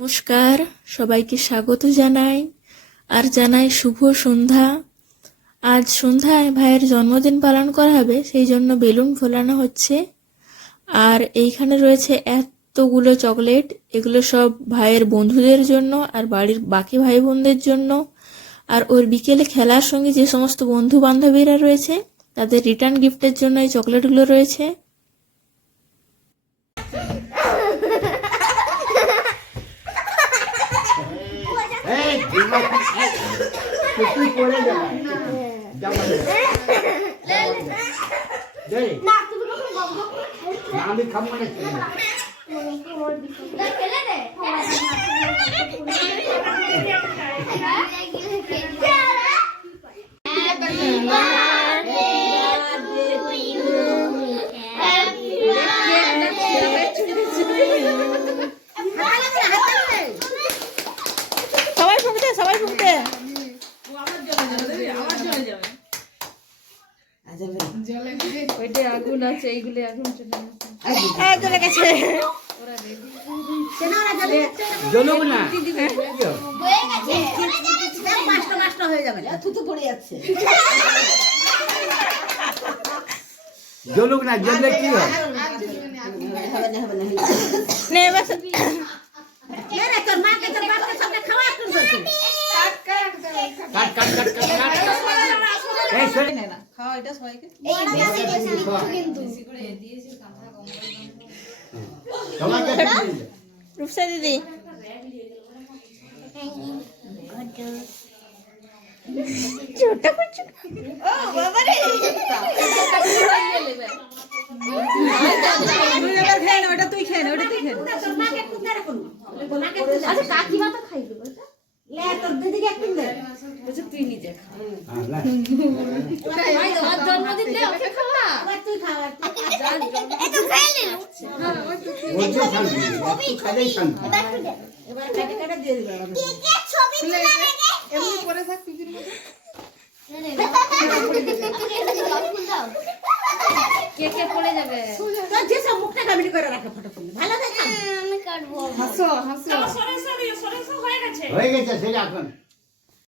নমস্কার, সবাইকে স্বাগত জানাই আর জানাই শুভ সন্ধ্যা। আজ সন্ধ্যায় ভাইয়ের জন্মদিন পালন করা হবে, সেই জন্য বেলুন ফোলানো হচ্ছে। আর এইখানে রয়েছে এতগুলো চকলেট, এগুলো সব ভাইয়ের বন্ধুদের জন্য আর বাড়ির বাকি ভাই বোনদের জন্য। আর ওর বিকেলে খেলার সঙ্গে যে সমস্ত বন্ধু বান্ধবীরা রয়েছে তাদের রিটার্ন গিফটের জন্য এই চকলেটগুলো রয়েছে। আমি খাবো না। সবাই ফুঁকতে, সবাই ফুঁকতে। ওইটা আগুন আছে, এইগুলো আগুন চলে চলে গেছে। জ্বলুক না, জ্বলুক না, জ্বললে কি হয়? নে বাস। কাট কাট কাট কাট কাট। এই শোন না খাওয়া এটা সবাইকে তোমাকে রূপসা দিদি ছোটা কুচু। ওটা তুই খেয়ে নে, ওটা তুই খেয়ে নে। আচ্ছা কাকিমা তো খাই দেবো বলছে তুই নিজে খা। জন্মদিন দে ওকে খাওয়া বলছো শান্তি, একটু খালেই শান্তি। এমনি পরে থাক টিফিন মতো। কে কে পড়ে যাবে আমি কাটবো হাসো হাসো হয়ে গেছে সেটা এখন